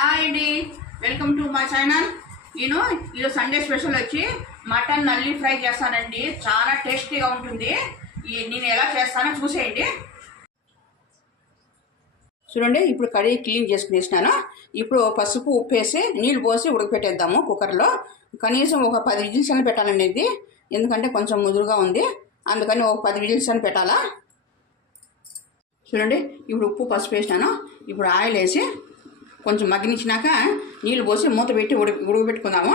Hi అండి, welcome to my channel. ఈరోజు Sunday special వచ్చి మటన్ నల్లి ఫ్రై చేస్తానండి. చాలా టేస్టీగా ఉంటుంది. నేను ఎలా చేస్తానో చూసేయండి. చూడండి, ఇప్పుడు కడిగి క్లీన్ చేసుకునేసినాను. ఇప్పుడు పసుపు ఉప్పు వేసి నీళ్ళు పోసి ఉడకపెట్టేద్దాము కుక్కర్లో. కనీసం ఒక 10 విజిల్స్ అని పెట్టాలండి ఇది, ఎందుకంటే కొంచెం ముదురుగా ఉంది. అందుకని ఒక 10 విజిల్స్ అని పెట్టాలా. చూడండి, ఇప్పుడు ఉప్పు పసుపు వేసినాను. ఇప్పుడు ఆయిల్ వేసి కొంచెం మగ్గనిచ్చినాక నీళ్ళు పోసి మూత పెట్టి ఉడకబెట్టుకుందాము.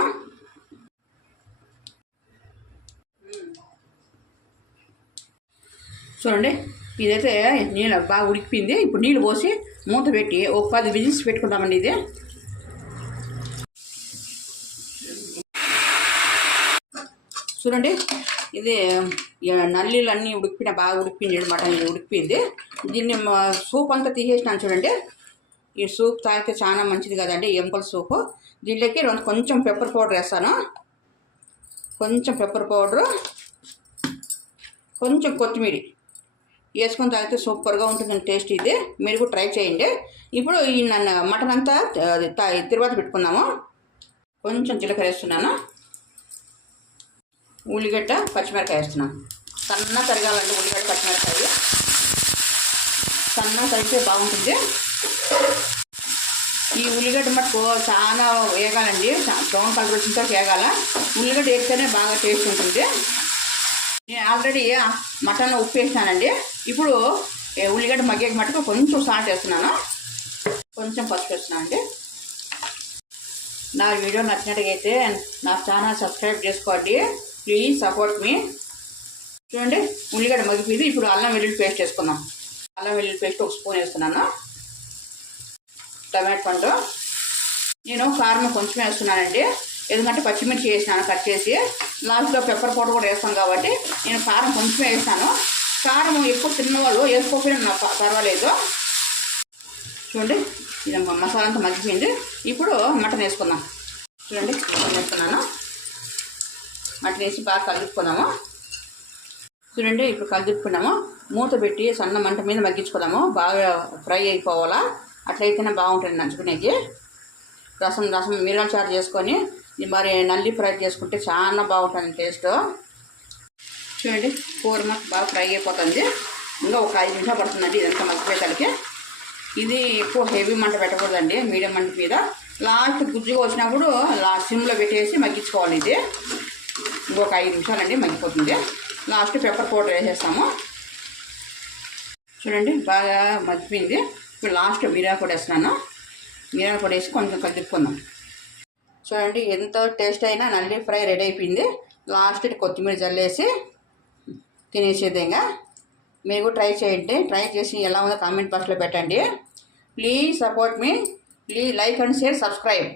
చూడండి, ఇదైతే నీళ్ళు బాగా ఉడికిపోయింది. ఇప్పుడు నీళ్ళు పోసి మూత పెట్టి ఒక 10 విజిల్స్ పెట్టుకుందామండి. ఇది చూడండి, ఇది నల్లీలు అన్నీ బాగా ఉడికిపోయింది. మటన్ ఉడికిపోయింది. దీన్ని సూప్ అంతా తీసేసినాను. చూడండి, ఈ సూప్ తాగితే చాలా మంచిది కదండి, ఎముకల సూపు. దీంట్లోకి కొంచెం పెప్పర్ పౌడర్ వేస్తాను. కొంచెం పెప్పర్ పౌడరు, కొంచెం కొత్తిమీర వేసుకొని తాగితే సూపర్గా ఉంటుందండి టేస్ట్. ఇది మీరు కూడా ట్రై చేయండి. ఇప్పుడు ఈ మటన్ అంతా తిరువాత పెట్టుకుందాము. కొంచెం జీలకర్ర వేస్తున్నాను. ఉల్లిగడ్డ పచ్చిమిరకాయ వేస్తున్నాను. సన్న తరగాలండి ఉల్లిగడ్డ పచ్చిమిరకాయ. సన్న తరిగితే బాగుంటుంది. ఈ ఉల్లిగడ్డ మటుకు చాలా వేగాలండి, బ్రౌన్ కలర్ వచ్చిన వేగాల. ఉల్లిగడ్డ వేస్తేనే బాగా టేస్ట్ ఉంటుంది. నేను ఆల్రెడీ మటన్లో ఉప్పు వేసినానండి. ఇప్పుడు ఉల్లిగడ్డ మగ్గే మటుకు కొంచెం సాల్ట్ వేస్తున్నాను, కొంచెం పసుపు వేస్తున్నానండి. నా వీడియో నచ్చినట్టుగైతే నా ఛానల్ సబ్స్క్రైబ్ చేసుకోండి. ప్లీజ్ సపోర్ట్ మీ. చూడండి, ఉల్లిగడ్డ మగ్గిపోయింది. ఇప్పుడు అల్లం వెల్లుల్లి పేస్ట్ వేసుకుందాం. అల్లం వెల్లుల్లి పేస్ట్ ఒక స్పూన్ వేస్తున్నాను. టమాటో పండు నేను కారం కొంచెం వేస్తున్నానండి, ఎందుకంటే పచ్చిమిర్చి వేసినాను కట్ చేసి. లాస్ట్లో పెప్పర్ పౌడర్ కూడా వేస్తాను కాబట్టి నేను కారం కొంచెం వేస్తాను. కారం ఎక్కువ తిన్నవాళ్ళు వేసుకోకపోయినా నాకు పర్వాలేదు. చూడండి, ఇది మసాలా అంతా మగ్గిపోయింది. ఇప్పుడు మటన్ వేసుకుందాం. చూడండి, మటన్ వేసుకున్నాను. మటన్ వేసి బాగా కలుపుకున్నాము. చూడండి, ఇప్పుడు కలుపుకున్నాము. మూత పెట్టి సన్న మంట మీద మగ్గించుకుందాము. బాగా ఫ్రై అయిపోవాలా, అట్లయితేనే బాగుంటుంది నంచుకునేది. రసం మిరియాల చారు చేసుకొని మరి నల్లి ఫ్రై చేసుకుంటే చాలా బాగుంటుంది టేస్ట్. చూడండి, కూర బాగా ఫ్రై అయిపోతుంది. ఇంకా ఒక 5 నిమిషాలు పడుతుందండి ఇదంతా మగ్గిపోయేసరికి. ఇది ఎక్కువ హెవీ మంట పెట్టకూడదండి, మీడియం మంట మీద. లాస్ట్ గుజ్జుగా వచ్చినప్పుడు సిమ్లో పెట్టేసి మగ్గించుకోవాలి. ఇది ఇంకొక 5 నిమిషాలండి మగ్గిపోతుంది. లాస్ట్ పెప్పర్ పౌడర్ వేసేస్తాము. చూడండి, బాగా మగ్గిపోయింది. ఇప్పుడు లాస్ట్ మిరియాల పొడి వేస్తున్నాను. మిరియాల పొడి వేసి కొంచెం కలుపుకుందాం. చూడండి, ఎంతో టేస్ట్ అయినా నల్లి ఫ్రై రెడీ అయిపోయింది. లాస్ట్ కొత్తిమీర జల్లేసి తినేసేదేగా. మీరు కూడా ట్రై చేయండి. ట్రై చేసి ఎలా ఉందో కామెంట్ బాక్స్లో పెట్టండి. Please support me. Please like and share, subscribe.